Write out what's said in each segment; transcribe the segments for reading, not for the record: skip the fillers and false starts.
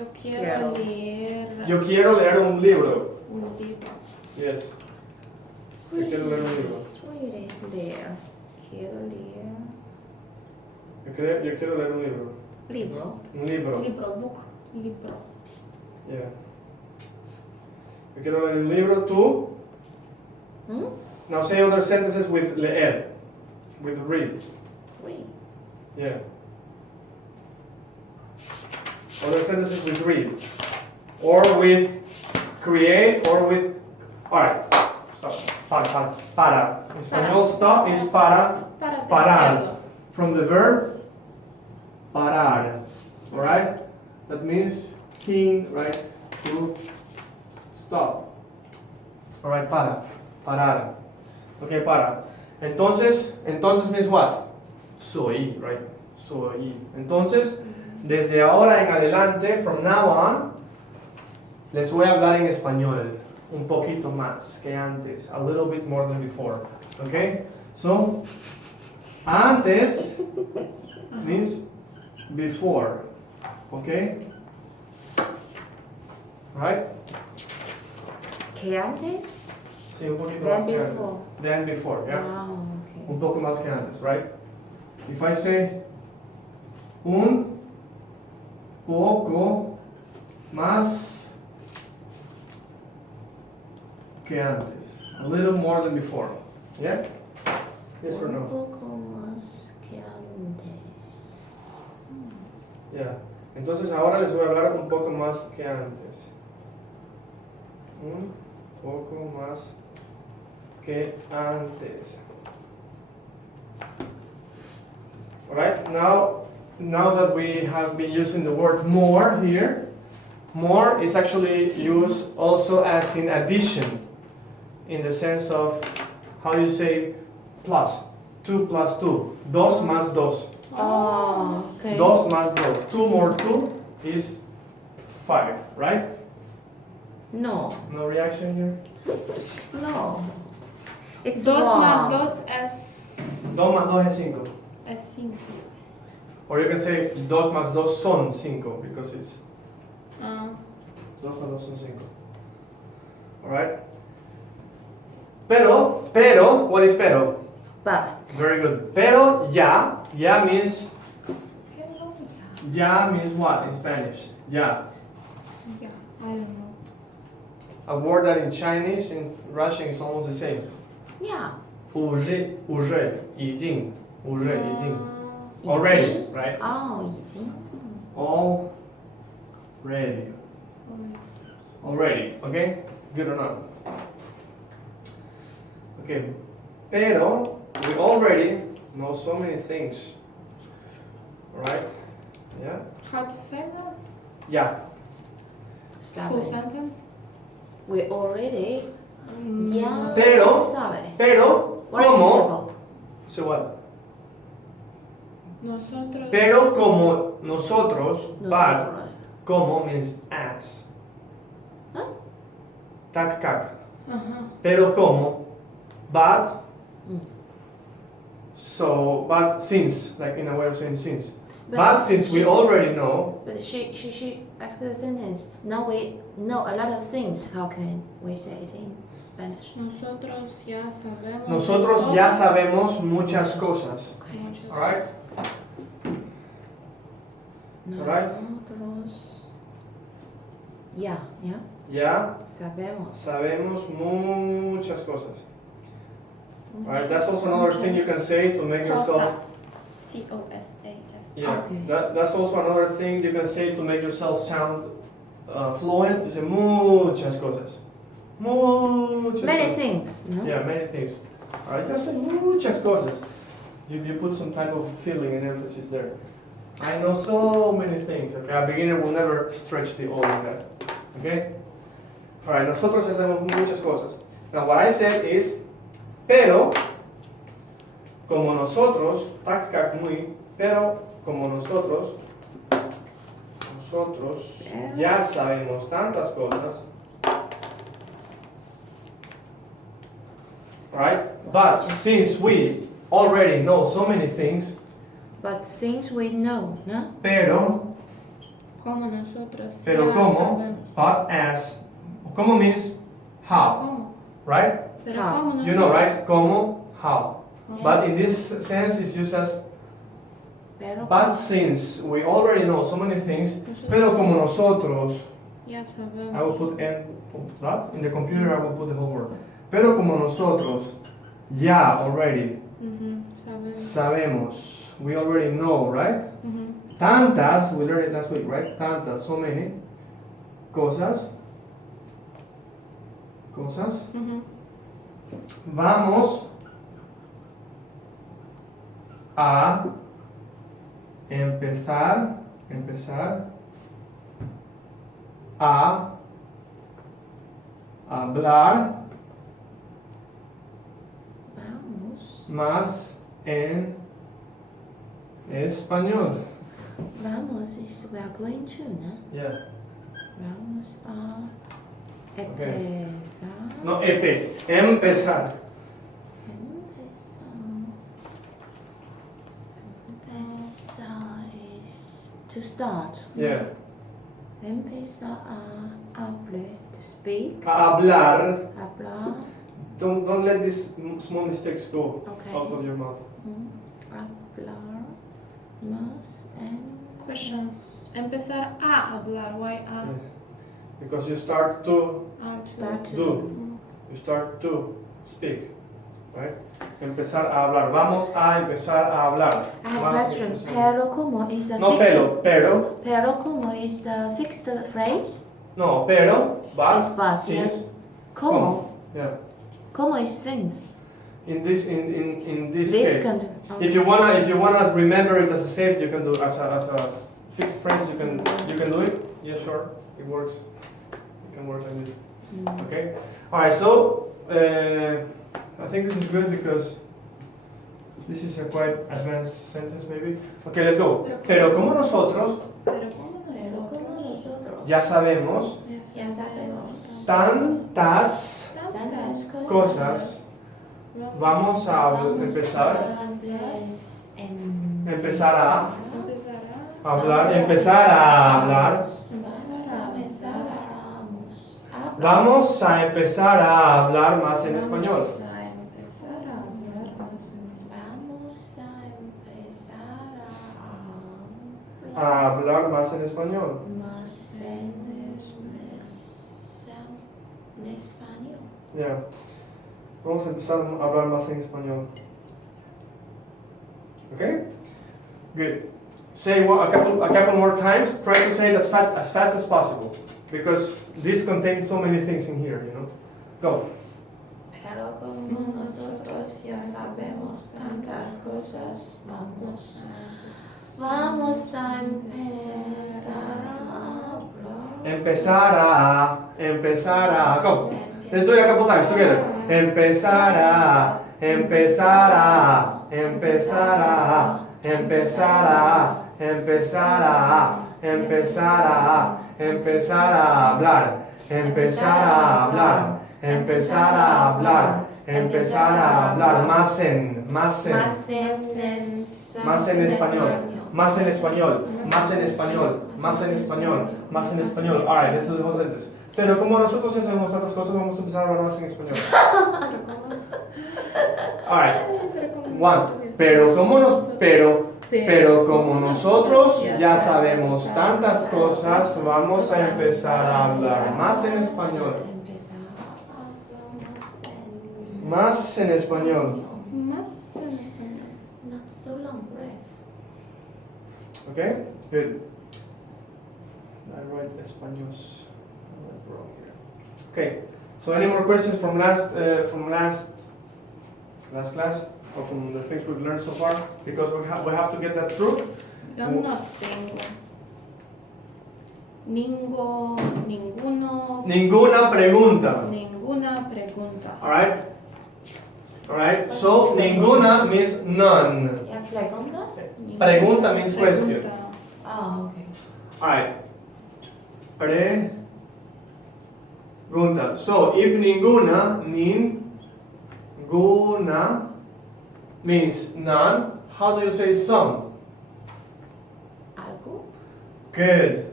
Yo quiero leer Yo quiero leer un libro. un libro. Yes. Yo quiero leer un libro. Leer. Quiero leer. Yo quiero leer un libro. Libro. Un libro. Libro, book. Libro. Yeah. Yo quiero leer un libro. ¿Tú? Now say other sentences with leer. With read. Read. Yeah. Other sentences with read. Or with create or with... Alright. Stop. Para. En español stop is para. Para Parar. hacerlo. From the verb parar. Alright? That means king, right? To stop. Alright, parar. Okay, para. Entonces means what? Soy, right? Soy. Entonces, desde ahora en adelante, from now on, les voy a hablar en español un poquito más que antes, a little bit more than before. Okay? So, antes means before. Okay? Right? ¿Qué antes? Sí, un poquito Than más que before. antes. Than before, yeah. Wow, okay. Un poco más que antes, right? If I say un poco más que antes. A little more than before. Yeah? Yes or Un no? poco más que antes. Yeah. Entonces ahora les voy a hablar un poco más que antes. Un poco más que antes. Alright, now that we have been using the word more here, more is actually used also as in addition, in the sense of how you say plus, 2 plus 2, dos más dos. Oh, okay. Dos más dos, 2 more 2 is 5, right? No. No reaction here? No. It's Dos wrong. más dos es 2 más 2 es 5. 5. Or you can say 2 más 2 son 5, because it's Ah. 2 más 2 son 5. Alright? Pero, what is pero? But. Very good. Pero ya means, ya means what in Spanish? Ya. Yeah, I don't know. A word that in Chinese and Russian is almost the same. Yeah. уже, 已经 已经 already, right? 哦，已经。 Already, okay? Good or not? Okay, pero we already know so many things, alright? Yeah? How to say that? Yeah. Full Sabe. sentence? We already. Ya Pero- sabe. Pero, What is como, so what? Nosotros. Pero como nosotros, but, Nosotros. como means as. Huh? Tak, kak. Ajá. Pero como, but, Mm. so, but since, like in a way of saying since. But But since we she's- already know, But she asked the sentence. Now we know a lot of things. How can we say it in Spanish? Nosotros ya sabemos. nosotros ya sabemos muchas cosas. Muchas. Alright? Alright. Nosotros. Ya, Ya sabemos. sabemos muchas cosas. Alright, that's also another thing you can say to make yourself. COSAS. Yeah, Okay. that's also another thing you can say to make yourself sound fluent. You say muchas cosas. Muchas Many cosas. things, no? Yeah, many things. Alright, just say muchas cosas. You put some type of feeling and emphasis there. I know so many things. Okay, a beginner will never stretch the all like that. Okay? Alright, nosotros hacemos muchas cosas. Now what I said is, pero, como nosotros, tac, tac, muy, pero, como nosotros ya sabemos tantas cosas. Right? But since we already know so many things, But things we know, no? pero Como nosotros Pero ya como, sabemos. but as. Como means how, ¿Cómo? right? Pero How? como nosotros. You know, right? Como, how. Yeah. But in this sense, it's used as. Pero But since we already know so many things, Nosotros pero como nosotros, ya sabemos. I will put n, that in the computer. I will put the whole word. Pero como nosotros, ya already Ujú, sabemos. sabemos. We already know, right? Ujú. Tantas, we learned it last week, right? Tantas, so many cosas. Ujú. Vamos a empezar a hablar vamos. más en español. Vamos is we are going to, ¿no? Yeah. Vamos a Okay. empezar. No, empezar. Empezar is to start. Yeah. Empezar a hablar, to speak. A hablar. Hablar. Don't let these small mistakes go Okay. out of your mouth. Hablar más en Questions. Empezar a hablar. Why a? Yeah. Because you start to Start to. do. You start to speak, right? Empezar a hablar. Vamos a empezar a hablar. I have a Más question. en español. Pero como is a No fixed. pero. Como is a fixed phrase. No, pero, Is but, but, since, yes. Como. yeah. Como is things. In this This case, can. if you wanna remember it as a safe, you can do as a fixed phrase. You can do it. Yeah, sure, it works. It can work like this. Okay. All right. So I think this is good because this is a quite advanced sentence, maybe. Okay, let's go. Pero como nosotros Pero como nosotros. ya sabemos Ya sabemos. tantas Tantas cosas, vamos a empezar a hablar, empezar a hablar. Vamos a empezar a hablar más en español. A hablar más en español. Yeah. Vamos a empezar a hablar más en español. Okay? Good. Say a couple more times. Try to say it as fast as possible. Because this contains so many things in here, you know. Go. Pero como nosotros ya sabemos tantas cosas, vamos a Empezar a. Go. Let's do it a couple times together. Empezar a hablar. Más en español. Alright, let's do the whole sentence. Pero como nosotros ya sabemos tantas cosas, vamos a empezar a hablar más en español. Alright. One. Pero como nosotros ya sabemos tantas cosas, vamos a empezar a hablar más en español. Más en español. Más en español. Not so long breath. Okay? Good. I write españols. I went wrong here. Okay. So any more questions from last class? Or from the things we've learned so far? Because we have to get that through. Yo no tengo. Ninguno. Ninguna pregunta. Ninguna pregunta. Alright? So, ninguna means none. Yeah, pregunta? Pregunta means question. Oh, okay. Alright. Pregunta. So, if ninguna means none, how do you say some? Algo? Good.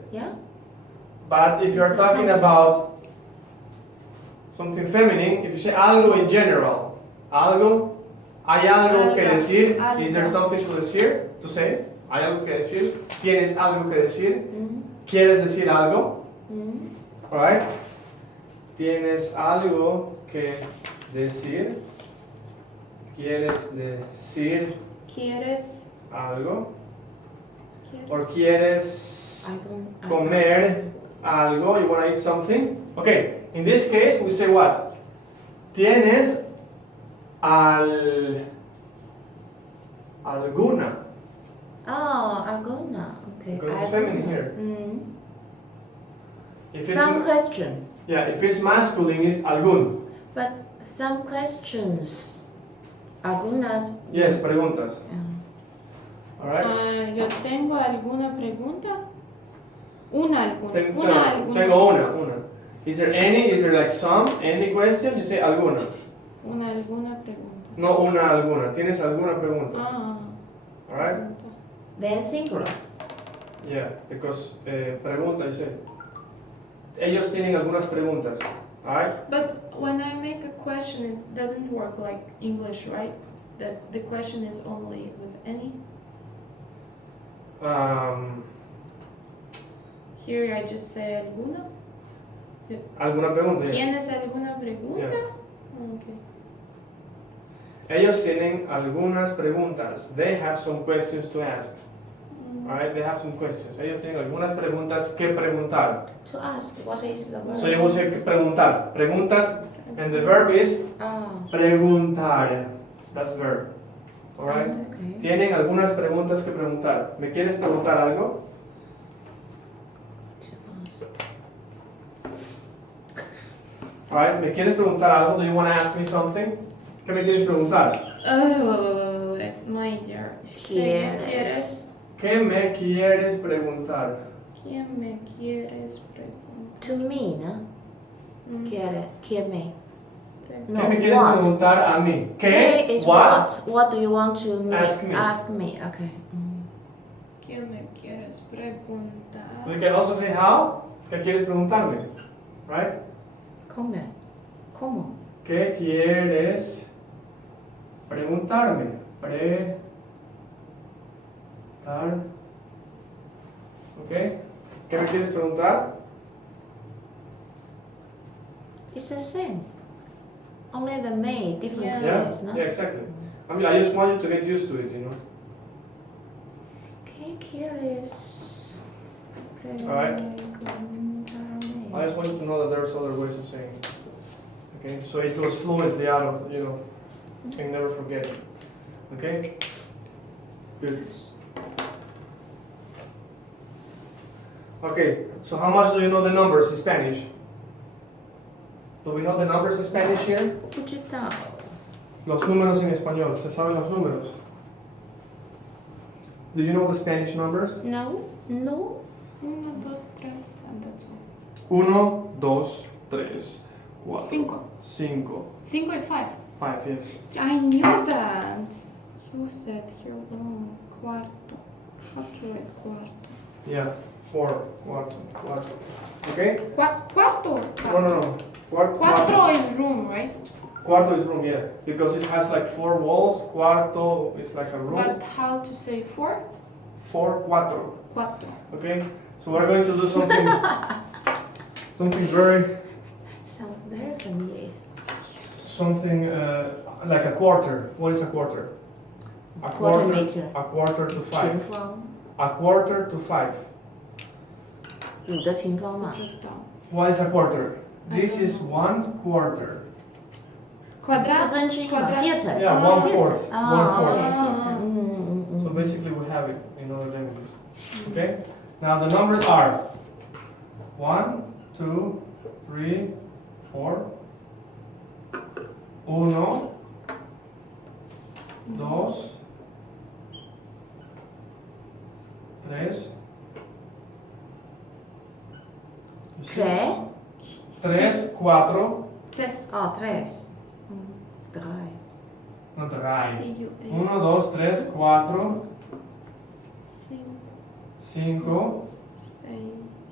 Yeah? But if you're Say talking something. about something feminine, if you say algo in general, algo, hay algo que Algo, decir, algo. is there something to decir, to say? Hay algo que decir, tienes algo que decir, Mm. quieres decir algo, Mm. alright? Tienes algo que decir, quieres decir ¿Quieres? algo, ¿Quieres? or quieres I don't. comer algo, you want to eat something. Okay, in this case we say what? Tienes alguna. Oh, alguna. Okay. Because it's feminine here. Mm. If it's Some question. yeah, if it's masculine, it's algún. But some questions. Algunas. Yes, preguntas. Yeah. All right. Yo tengo alguna pregunta. Una alguna. Tengo alguna. una. Is there any? Is there like some? Any question? You say alguna. Una alguna pregunta. No una alguna. Tienes alguna pregunta. Ah. All right. Pregunta. Then singular. Yeah, because pregunta, you say. Ellos tienen algunas preguntas. All right. But when I make a question, it doesn't work like English, right? That the question is only with any. Here I just say alguna. Alguna pregunta. Yeah. ¿Tienes alguna pregunta? Yeah. Okay. Ellos tienen algunas preguntas. They have some questions to ask. Mm. Alright, they have some questions. Ellos tienen algunas preguntas que preguntar. To ask what is the word. So you will say que preguntar. Preguntas, and the verb is Oh. preguntar. That's verb. Alright? Okay. Tienen algunas preguntas que preguntar. ¿Me quieres preguntar algo? To ask. Alright, ¿me quieres preguntar algo? Do you want to ask me something? ¿Qué me quieres preguntar? My dear. ¿Quieres? ¿Qué me quieres preguntar? ¿Quién me quieres preguntar? To me, no? Mm. Quiere. Quiere. No, ¿Qué me quieres what? preguntar a mí? ¿Qué ¿Qué? is What? what? What do you want to Ask me. Ask me. Okay. Mm. ¿Qué me quieres preguntar? We can also say how. ¿Qué quieres preguntarme? Right? Come. ¿Cómo? ¿Qué quieres preguntarme? Preguntar. ¿Ok? ¿Qué me quieres preguntar? It's the same. Only the may, different Yeah. Yeah? ways, no? Yeah, exactly. I mean, I just want you to get used to it, you know? ¿Qué quieres? Alright. Preguntarme. I just want you to know that there's other ways of saying it. Okay? So it goes fluently out of, you know, you can never forget it. Okay? Good. Okay, so how much do you know the numbers in Spanish? Do we know the numbers in Spanish here? 不知道。 Los números en español, ¿se saben los números? Do you know the Spanish numbers? No. No. 1, 2, 3, and that's all. 1, 2, 3, 4, Cinco. 5, 5 is 5. 5, yes. I knew that. You said here wrong. Cuarto. How to write cuarto? Yeah, 4, 4, 4. Okay? Cuarto. No, no, no. Cuatro is room, right? Cuarto is room, yeah. Because it has like 4 walls. Cuarto is like a room. But how to say 4? 4, 4. Cuatro. Okay? So we're going to do something, something very, Sounds very familiar. something like a quarter. What is a quarter? A Quarter meter. A quarter to 5. 平方。 A quarter to 5. 5的平方嘛。不知道。 What is a quarter? I This don't is know. 1 quarter. 四分之一嘛。Quadrat. Theater. Yeah, 1/4. 1/4. Okay. Mm. So basically we have it in other languages. Okay? Now the numbers are 1, 2, 3, 4. 1, 2, 3. Tres. 3, 4. 3. Oh, tres. Drei. No, 3. C-U-A. 1, 2, 3, 4, 5, 5, 6,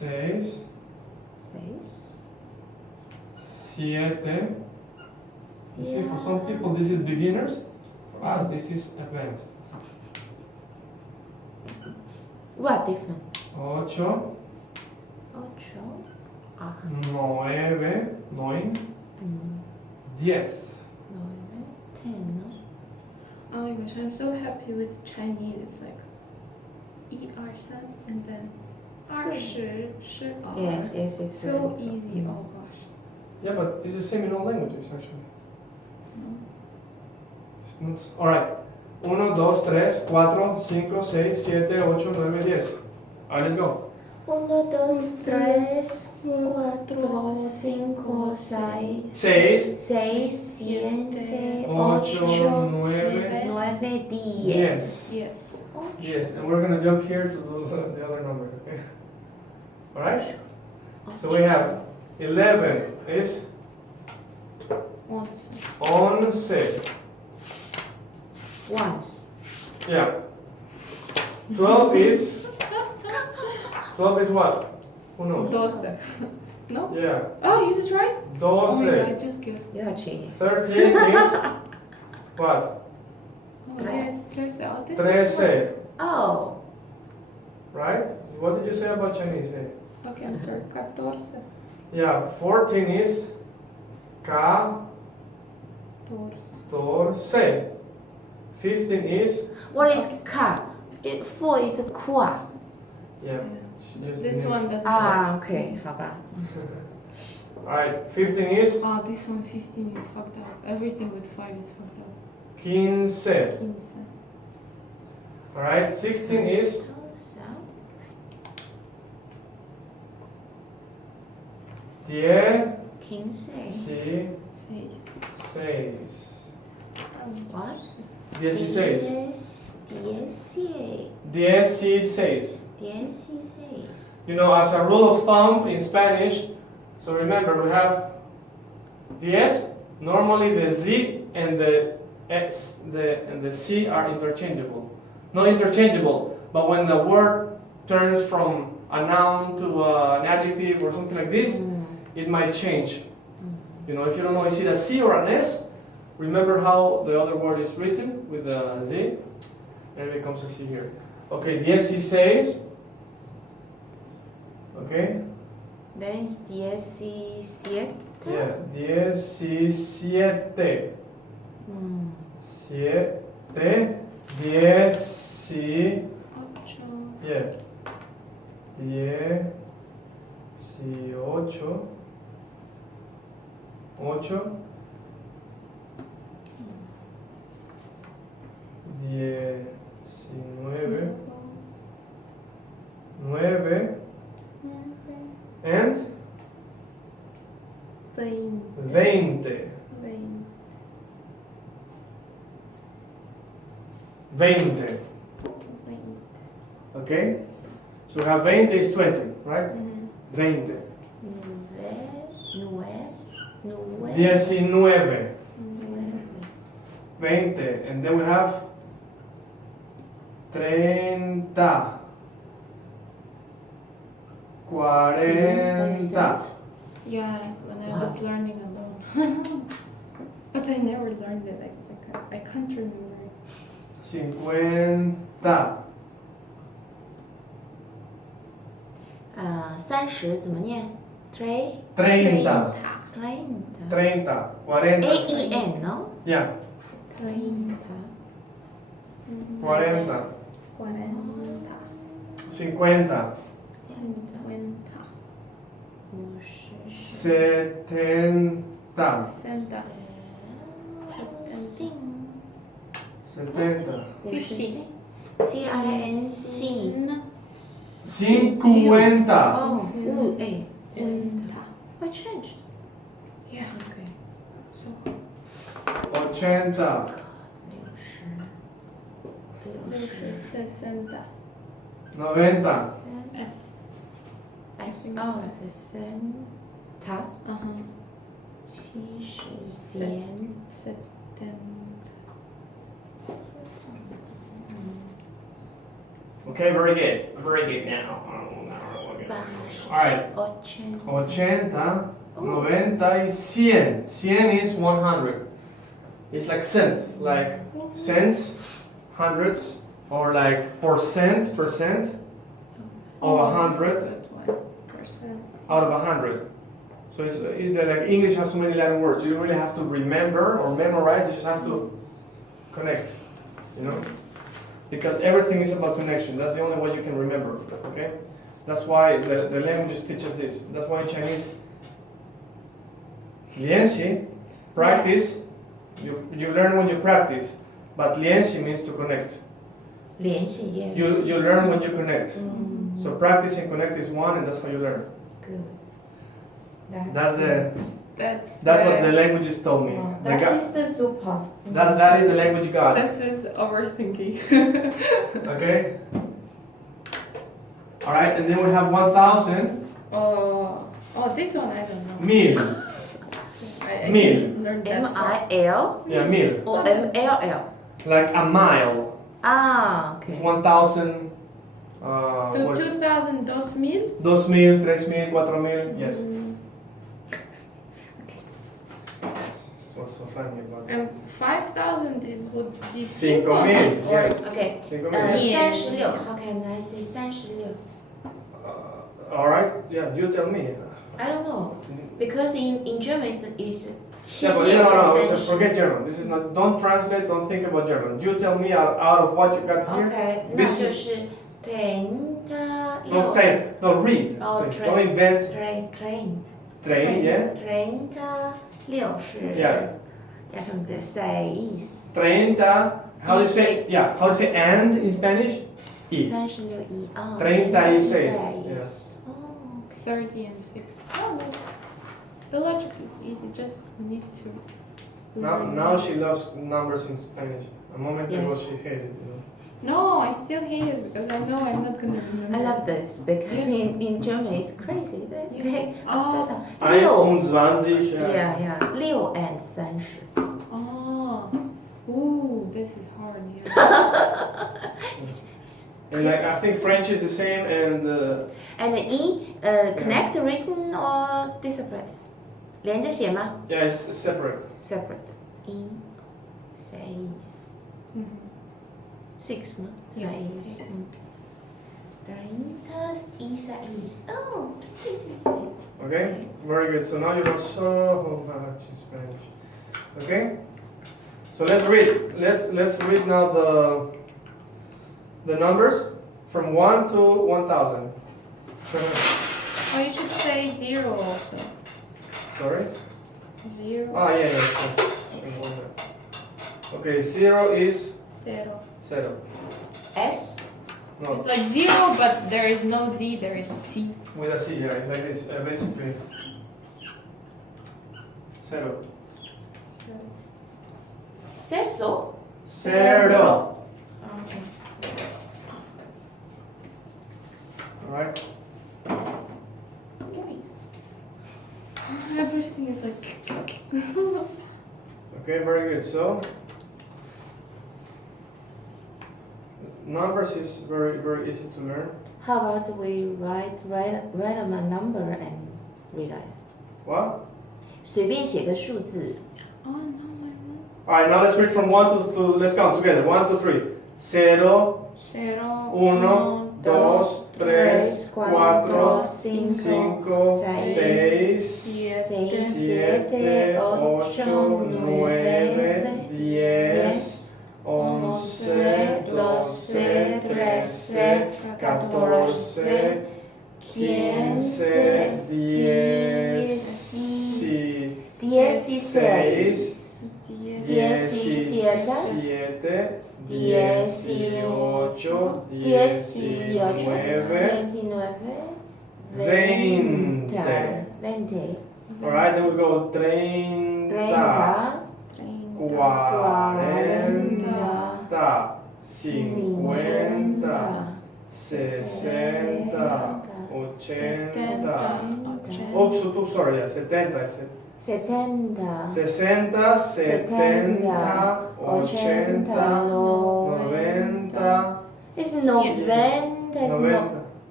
6, 6, 7. You see, for some people this is beginners. For us, this is advanced. What different? 8, 8, ah, 9, 9, 10. 9, 10, no? Oh my gosh, I'm so happy with Chinese. It's like 1、2、3 and then 20、12。 Yes, yes, it's So very- easy. Oh gosh. Yeah, but it's the same in all languages actually. It's not- Alright. 1, 2, 3, 4, 5, 6, 7, 8, 9, 10. Alright, let's go. 1, 2, 3, 4, 5, 6, 6, 6, 7, 8, 8, 9, 9, 10. Yes. Yes. Yes, and we're gonna jump here to the other number, okay? Alright? So we have 11 is 11. Once. Yeah. 12 is 12 is what? Who knows? 12. No? Yeah. Oh, is it right? Oh my god, I 12. just guessed. You are genius. 13 is what? Oh yeah, it's 13. Oh, this is 13. worse. Oh, Right? What did you say about Chinese? Eh? Okay, I'm sorry. 14. Yeah, 14 is 14. 15 is what is ka? 4 is qua. yeah. Just This one doesn't work. Ah, okay, 好吧. Alright, 15 is Oh, this one 15 is fucked up. Everything with 5 is fucked up. 15. 15. Alright, 16 is 16. 6. What? 16. 16. 16. 16. You know, as a rule of thumb in Spanish, so remember we have diez. Normally the z and the x, and the c are interchangeable. Not interchangeable, but when the word turns from a noun to an adjective or something like this, it might change. You know, if you don't know, is it a c or an s? Remember how the other word is written with a z, and it becomes a c here. Okay, 16. Okay. Then it's 17. Yeah, 17. 7, 10, yeah. 18, 8, 19, 9, and 20. 20. Okay? So we have 20 is 20, right? 20. 19. 20. And then we have 30. 40. Yeah, when I was learning alone. But I never learned it. I can't remember it. 50. 30怎么念 ？30. 30. 30. 40. AEN, no? Yeah, 30. 40. 50. 50. 70. 70. 50. CINC. 50. Oh, eh. I changed. Yeah. Okay. So 80. 60. 90. S. S think oh, it's 60. 70. 70. Okay, very good. Very good now. Alright. 80, 90 y 100. 100 is 100. It's like cent, like cents, hundreds, or like percent of 100 percent. out of 100. So it's like English has so many Latin words. You don't really have to remember or memorize. You just have to connect, you know, because everything is about connection. That's the only way you can remember. Okay, that's why the languages teach us this. That's why in Chinese, 练习, practice. You learn when you practice, but 练习 means to connect. 联系 yes. You learn when you connect. So Mm, practice and connect is one, and that's how you learn. good. That's what the languages told me. Wow, The that God- is the super. that is the language God. This is overthinking. Okay. All right, and then we have 1,000. Oh, this one I don't know. Mil. I Mil. didn't learn that far. MIL Yeah, mil. or MLL? Like a mile. Ah, It's okay. 1,000. So what is it? 2,000, 2,000? 2,000, 3,000, 4,000. Yes. That's what's so funny about it. And 5,000 is would be 5,000, or yes. Okay. 5,000. 36. How can I say 36? All right. Yeah, you tell me. I don't know because in German it's Yeah, but no, forget German. This is not. Don't translate. Don't think about German. You tell me out of what you got here. OK， This- 那就是 treinta No, train. No, read. Oh, Please. train. Don't invent. train Yeah. treinta 六是 Yeah. 加上这 seis Treinta. How do you say? Yeah. How do you say and in Spanish? Y. 36一啊 36 哦 OK 30 and 6. Oh, that's, the logic is easy, just need to. Now she loves numbers in Spanish. A moment ago Yes. she hated. You know. No, I still hate it because I know I'm not gonna remember. I love this because in German it's crazy they upside down 21. yeah 6 and 30 Oh, ooh, this is hard. Yeah. And like I think French is the same and and E connect written or separate 连着写吗 yeah, it's separate. separate 一 seis Mhm. 6 no Yes. seis 36 oh precisely same Okay, very good. So now you know so much in Spanish. Okay, so let's read. Let's read now the numbers from 1 to 1,000. Oh, you should say 0 also. Sorry. 0, Ah, yeah. Sure. Okay, 0 is 0. 0. S No, It's like 0, but there is no Z, there is C. with a C. Yeah, it's like this. Basically, 0. So, seso 0. okay. All right. Everything is like. Okay, very good. So numbers is very easy to learn. how about we write random a number and read it What? 随便写个数字 Oh no, I know. All right, now let's read from 1 to let's count together. 1, 2, 3. 0, 0, 1, 2, 3, 4, 5, 6, 7, 8, 9, 10, 11, 12, 13, 14, 15, 16, 17, 18, 19, 20. Alright, then we go 30, 40, 50, 60, 80. Oops, sorry, yeah, 70, I said. 70 60, 70, 80, 90. It's November. It's 90. no.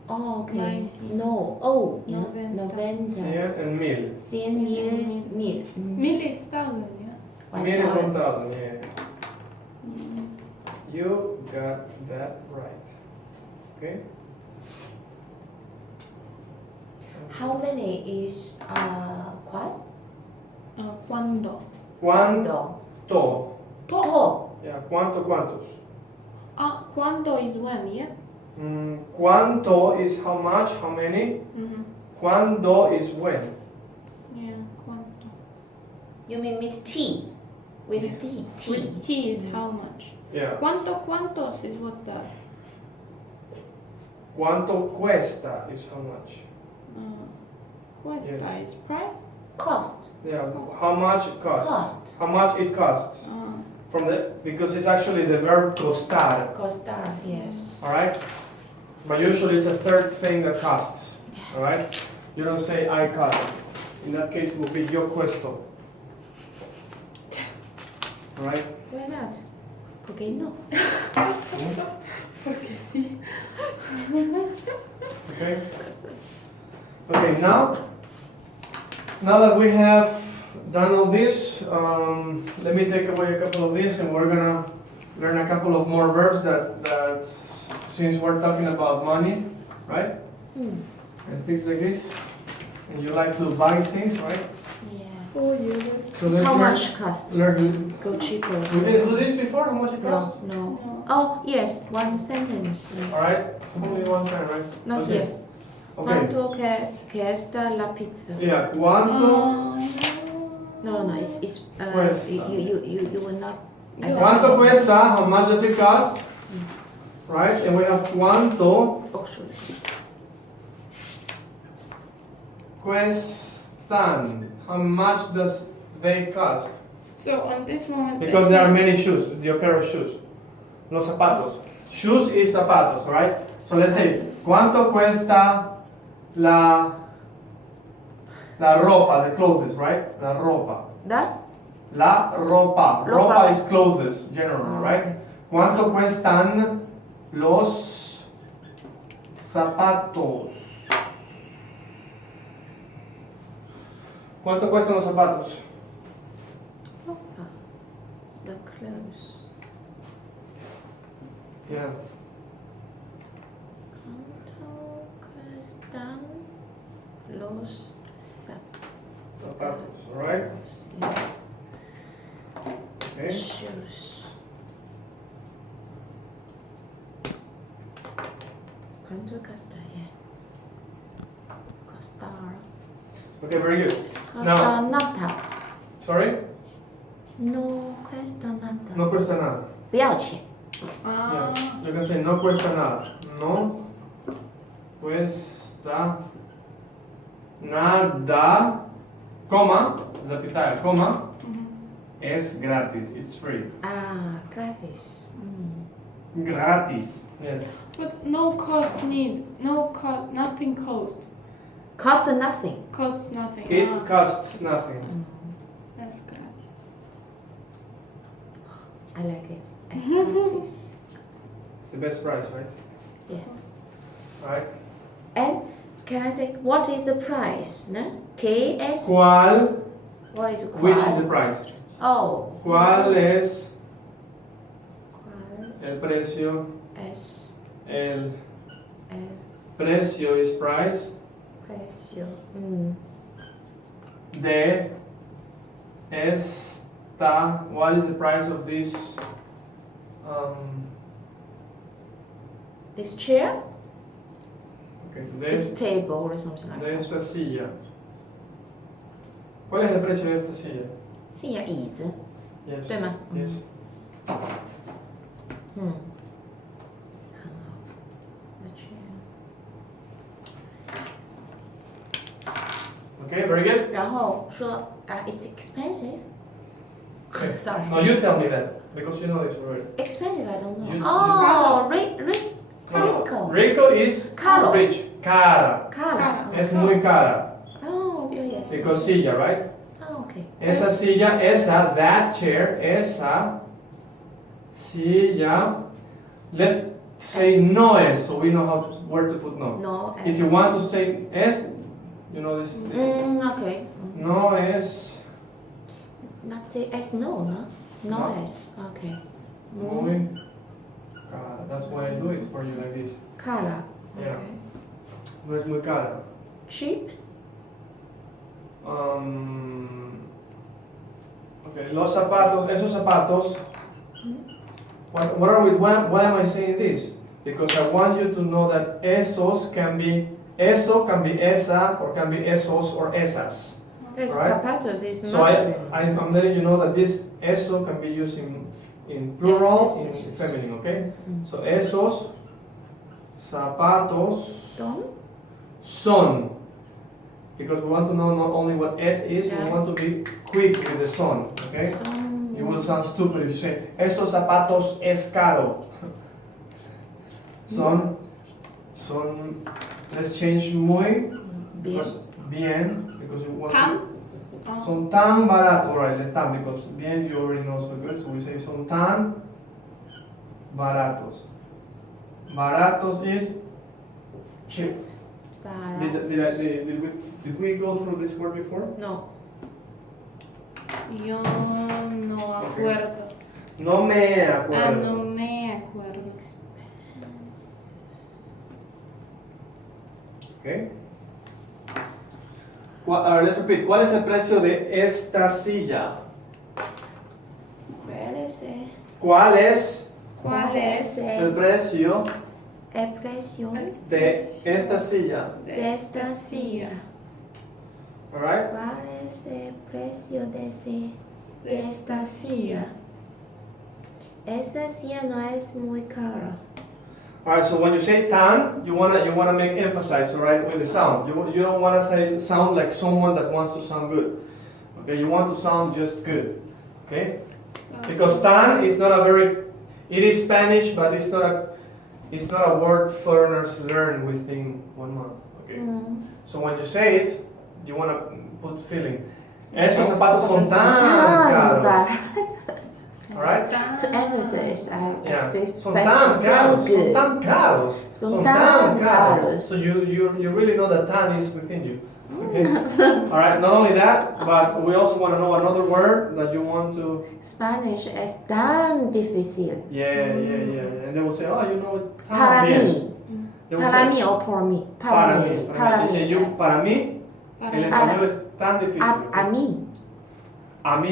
Oh, okay. 90. No. Oh, Noventa. 90. 100 and 1000. 100 mil. Mil. Mil is thousand, yeah. 1000 and 1000. 1000, yeah. You got that right. Okay? How many is quad? Cuando. Cuánto. Do. To. To. Yeah, cuánto, cuántos. Cuando is when, yeah? Cuánto is how much, how many. Mm-hmm. Cuándo is when. Yeah, cuánto. You mean with T? With Yeah. T. T. With T is how much. Yeah. Cuántos is what's that? Cuánto cuesta is how much. Cuesta Yes. is price? Cost. Yeah, how much it costs. Cost. How much it costs. From the because it's actually the verb costar. Costar, yes. All right. But usually it's a third thing that costs. All right. You don't say I cost. In that case, it will be yo cuesto. All right. Why not? Porque no. Porque sí. Okay. Okay. Now that we have done all this, let me take away a couple of these, and we're gonna learn a couple of more verbs that since we're talking about money, right? Hmm. And things like this. And you like to buy things, right? Yeah. Oh, yeah. So let's How learn, much cost? learn. Go cheaper. We didn't do this before. How much it costs? No, no. No. Oh, yes, one sentence. All right. Only one time, right? Not Okay. here. Okay. ¿Cuánto que está la pizza? Yeah. ¿Cuánto? No, it's Cuesta. you will not. I don't ¿Cuánto know. cuesta? How much does it cost? Right. And we have cuánto Oh, sure. cuestan. How much does they cost? So on this moment, Because there are many shoes, your pair of shoes. Los zapatos. Shoes is zapatos, right? So let's say, ¿cuánto cuesta la ropa, the clothes, right? La ropa. ¿Da? La ropa. Ropa. Ropa is clothes, generally, Ah, right? okay. ¿Cuánto cuestan los zapatos? ¿Cuánto cuestan los zapatos? Ropa. The clothes. Yeah. ¿Cuánto cuestan los Zapatos, alright? zapatos? Yes. Okay. Shoes. ¿Cuánto cuesta? Yeah. Costar. Okay, very good. Costa Now- nada. Sorry? No cuesta nada. No cuesta nada. 不要钱。 Yeah. You can say no cuesta nada. No cuesta nada, coma, zapitaya, coma, es gratis. It's free. Ah, gratis. Gratis. Yes. But no cost need, no cost, nothing cost. Cost nothing. Costs nothing. It costs nothing. That's gratis. I like it. It's gratis. It's the best price, right? Yeah. Alright. And can I say what is the price? No? KS. ¿Cuál? What is Which is the qual? price? Oh. ¿Cuál es Qual el precio? es El el precio is price precio de esta. What is the price of this? this chair? Okay, This table or something like de that. esta silla. ¿Cuál es el precio de esta silla? 是呀，椅子， Yes. 对吗？ Yes. 嗯，很好。The chair。 Okay, very good. 然后说it's expensive. Okay. Sorry. No, you tell me that because you know this already. Expensive, I don't know. You- Oh, No, rico. rico is Caro. rich. Cara. Cara. Es muy cara. Oh, yes. Because yes. silla, right? Oh, okay. Esa silla, that chair, esa silla. say Es. no es, so we know where to put no. No If you es. want to say es, you know this. This is Okay. no es Not say es no, no? No No. es. Okay. muy cara. That's why I do it for you like this. Cara. Yeah. Okay. No es muy cara. Cheap. Okay, los zapatos, esos zapatos. What are we? Why am I saying this? Because I want you to know that esos can be eso, can be esa, or can be esos or esas. Yes, Right. zapatos is So masculine. I'm letting you know that this eso can be used in plural, Yes, yes, in yes. feminine, okay? Mm. So esos zapatos Son. son. Because we want to know not only what es is, we Yeah. want to be quick with the son, okay? Son. You will sound stupid if you say, esos zapatos es caro. Son, let's change muy, Bien. because bien, because you want Tan? to, Oh. son tan barato, alright, let's tan, because bien you already know so good, so we say son tan baratos. Baratos is cheap. Para. Did we go through this word before? No. Yo no acuerdo. No me Ah, acuerdo. no me acuerdo. Okay. Ahora, let's repeat. ¿Cuál es el precio de esta silla? Espérese. ¿Cuál es ¿Cuál es el precio el precio de esta silla? de esta silla? Alright? ¿Cuál es el precio de esta silla? Esta silla no es muy cara. Alright, so when you say tan, you wanna make emphasize, alright, with the sound. You don't wanna say sound like someone that wants to sound good. Okay, you want to sound just good. Okay? Because tan is not a very, it is Spanish, but it's not a word foreigners learn within 1 month. Okay? So when you say it, you want to put feeling. Esos zapatos son tan caros. baratos. Alright? To emphasize, I Yeah. speak Son Spanish tan caros. so Son good. tan caros. Son tan caros. So you really know that tan is within you. Okay? Alright, not only that, but we also want to know another word that you want to. Spanish es tan difícil. Yeah. And they will say, oh, you know, tan Para bien. mí. They will Para say, mí o por mí. Para mí. Para Y mí. yo, para mí, Para el español es tan difícil. A mí. A mí